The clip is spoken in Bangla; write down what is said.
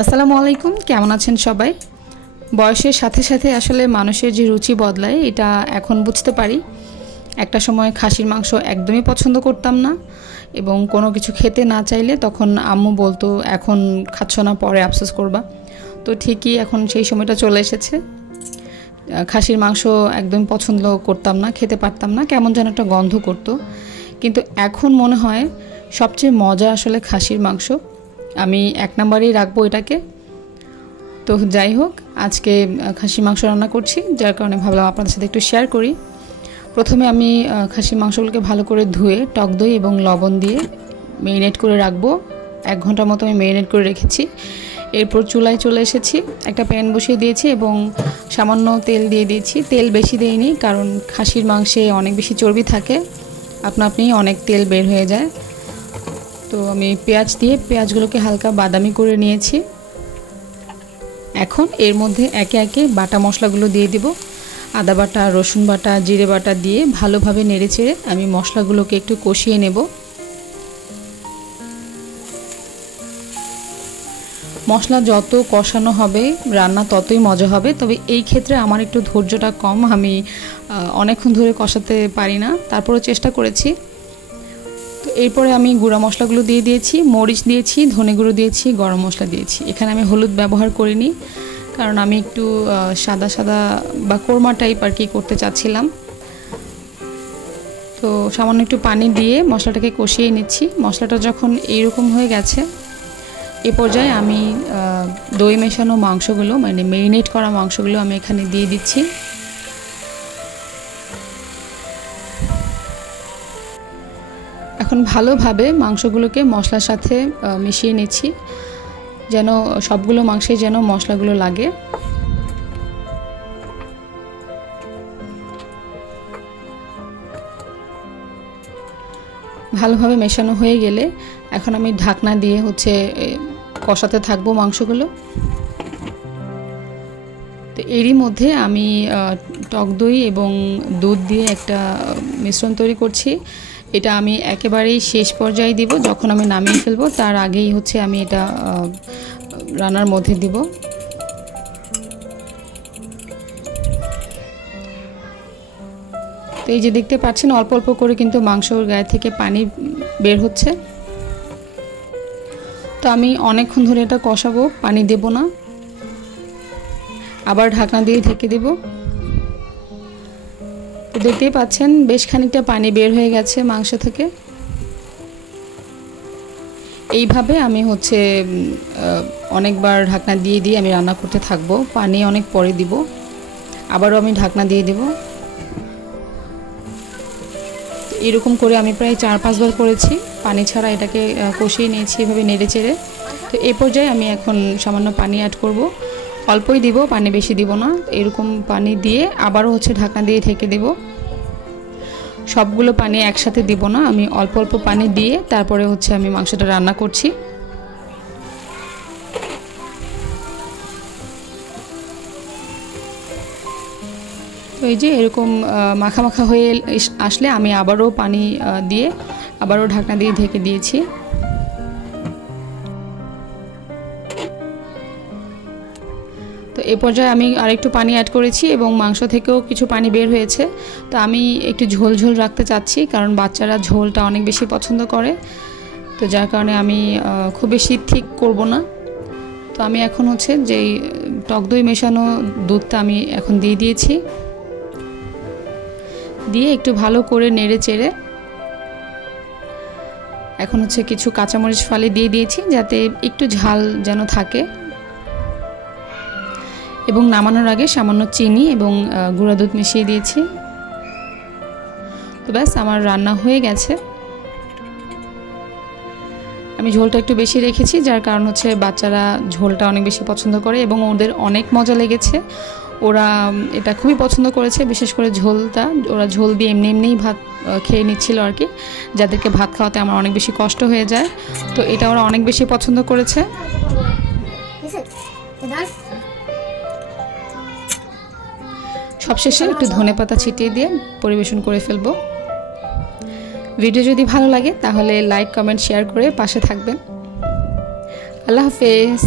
আসসালামু আলাইকুম, কেমন আছেন সবাই? বয়সের সাথে সাথে আসলে মানুষের যে রুচি বদলায় এটা এখন বুঝতে পারি। একটা সময় খাসির মাংস একদমই পছন্দ করতাম না এবং কোনো কিছু খেতে না চাইলে তখন আম্মু বলতো এখন খাচ্ছ না, পরে আফসোস করবা। তো ঠিকই এখন সেই সময়টা চলে এসেছে। খাসির মাংস একদম পছন্দ করতাম না, খেতে পারতাম না, কেমন যেন একটা গন্ধ করতো। কিন্তু এখন মনে হয় সবচেয়ে মজা আসলে খাসির মাংস। আমি 1 নম্বরেই রাখবো এটাকে। তো যাই হোক, আজকে খাসির মাংস রান্না করছি, যার কারণে ভাবলাম আপনাদের সাথে একটু শেয়ার করি। প্রথমে আমি খাসির মাংসগুলোকে ভালো করে ধুয়ে টক দই এবং লবণ দিয়ে মেরিনেট করে রাখবো। 1 ঘন্টার মতো আমি মেরিনেট করে রেখেছি। এরপর চুলায় চলে এসেছি, একটা প্যান বসিয়ে দিয়েছি এবং সামান্য তেল দিয়ে দিয়েছি। তেল বেশি দেইনি, কারণ খাসির মাংসে অনেক বেশি চর্বি থাকে, আপনা আপনি অনেক তেল বের হয়ে যায়। তো আমি পেঁয়াজ দিয়ে পেঁয়াজগুলোকে হালকা বাদামি করে নিয়েছি। এখন এর মধ্যে একে একে বাটা মশলাগুলো দিয়ে দিব। আদা বাটা, রসুন বাটা, জিরে বাটা দিয়ে ভালোভাবে নেড়েচেড়ে আমি মশলাগুলোকে একটু কষিয়ে নেব। মশলা যত কষানো হবে রান্না ততই মজা হবে। তবে এই ক্ষেত্রে আমার একটু ধৈর্যটা কম, আমি অনেকক্ষণ ধরে কষাতে পারি না, তারপরেও চেষ্টা করেছি। তো এরপরে আমি গুঁড়া মশলাগুলো দিয়ে দিয়েছি, মরিচ দিয়েছি, ধনে গুঁড়ো দিয়েছি, গরম মশলা দিয়েছি। এখানে আমি হলুদ ব্যবহার করিনি, কারণ আমি একটু সাদা সাদা বা কোরমা টাইপ আর কি করতে চাচ্ছিলাম। তো সামান্য একটু পানি দিয়ে মশলাটাকে কষিয়ে নিচ্ছি। মশলাটা যখন এইরকম হয়ে গেছে, এ পর্যায়ে আমি দই মেশানো মাংসগুলো, মানে মেরিনেট করা মাংসগুলো আমি এখানে দিয়ে দিচ্ছি। এখন ভালোভাবে মাংসগুলোকে মশলার সাথে মিশিয়ে নিচ্ছি, যেন সবগুলো মাংসে যেন মশলাগুলো লাগে। ভালোভাবে মেশানো হয়ে গেলে এখন আমি ঢাকনা দিয়ে কষাতে থাকবো মাংসগুলো। তো এরই মধ্যে আমি টক দই এবং দুধ দিয়ে একটা মিশ্রণ তৈরি করছি। এটা আমি একেবারেই শেষ পর্যায়ে দিব, যখন আমি নামিয়ে ফেলবো তার আগেই আমি এটা রান্নার মধ্যে দিব। তো এই যে দেখতে পাচ্ছেন, অল্প অল্প করে কিন্তু মাংসর গায়ে থেকে পানি বের হচ্ছে। তো আমি অনেকক্ষণ ধরে এটা কষাবো, পানি দেব না, আবার ঢাকনা দিয়ে ঢেকে দেব। তো দেখতেই পাচ্ছেন বেশ খানিকটা পানি বের হয়ে গেছে মাংস থেকে। এইভাবে আমি অনেকবার ঢাকনা দিয়ে দিয়ে আমি রান্না করতে থাকবো। পানি অনেক পরে দিব, আবারও আমি ঢাকনা দিয়ে দেব। এরকম করে আমি প্রায় 4-5 বার করেছি, পানি ছাড়া এটাকে কষিয়ে নিয়েছি এভাবে নেড়ে চেড়ে। তো এই পর্যায়ে আমি এখন সামান্য পানি অ্যাড করব, অল্পই দিব, পানি বেশি দিব না। এরকম পানি দিয়ে আবারও ঢাকনা দিয়ে ঢেকে দেব। সবগুলো পানি একসাথে দিব না, আমি অল্প অল্প পানি দিয়ে তারপরে আমি মাংসটা রান্না করছি। তো এই যে এরকম মাখা মাখা হয়ে আসলে আমি আবারও পানি দিয়ে আবারও ঢাকনা দিয়ে ঢেকে দিয়েছি। তো এই পর্যায়ে আমি আরেকটু পানি অ্যাড করেছি এবং মাংস থেকেও কিছু পানি বের হয়েছে। তো আমি একটু ঝোল ঝোল রাখতে চাচ্ছি, কারণ বাচ্চারা ঝোলটা অনেক বেশি পছন্দ করে। তো যার কারণে আমি খুব বেশি ঠিক করব না। তো আমি এখন যেই টক দই মেশানো দুধটা আমি এখন দিয়ে দিয়েছি, দিয়ে একটু ভালো করে নেড়ে চেড়ে এখন কিছু কাঁচামরিচ ফালি দিয়ে দিয়েছি, যাতে একটু ঝাল যেন থাকে। এবং নামানোর আগে সামান্য চিনি এবং গুঁড়া দুধ মিশিয়ে দিয়েছি। তো ব্যাস, আমার রান্না হয়ে গেছে। আমি ঝোলটা একটু বেশি রেখেছি, যার কারণ বাচ্চারা ঝোলটা অনেক বেশি পছন্দ করে এবং ওদের অনেক মজা লেগেছে। ওরা এটা খুবই পছন্দ করেছে, বিশেষ করে ঝোলটা। ওরা ঝোল দিয়ে এমনি এমনিই ভাত খেয়ে নিচ্ছিল আর কি, যাদেরকে ভাত খাওয়াতে আমার অনেক বেশি কষ্ট হয়ে যায়। তো এটা ওরা অনেক বেশি পছন্দ করেছে। সবশেষে একটু ধনেপাতা ছিটিয়ে দিয়ে পরিবেশন করে ফেলবো। ভিডিও যদি ভালো লাগে তাহলে লাইক, কমেন্ট, শেয়ার করে পাশে থাকবেন। আল্লাহ হাফেজ।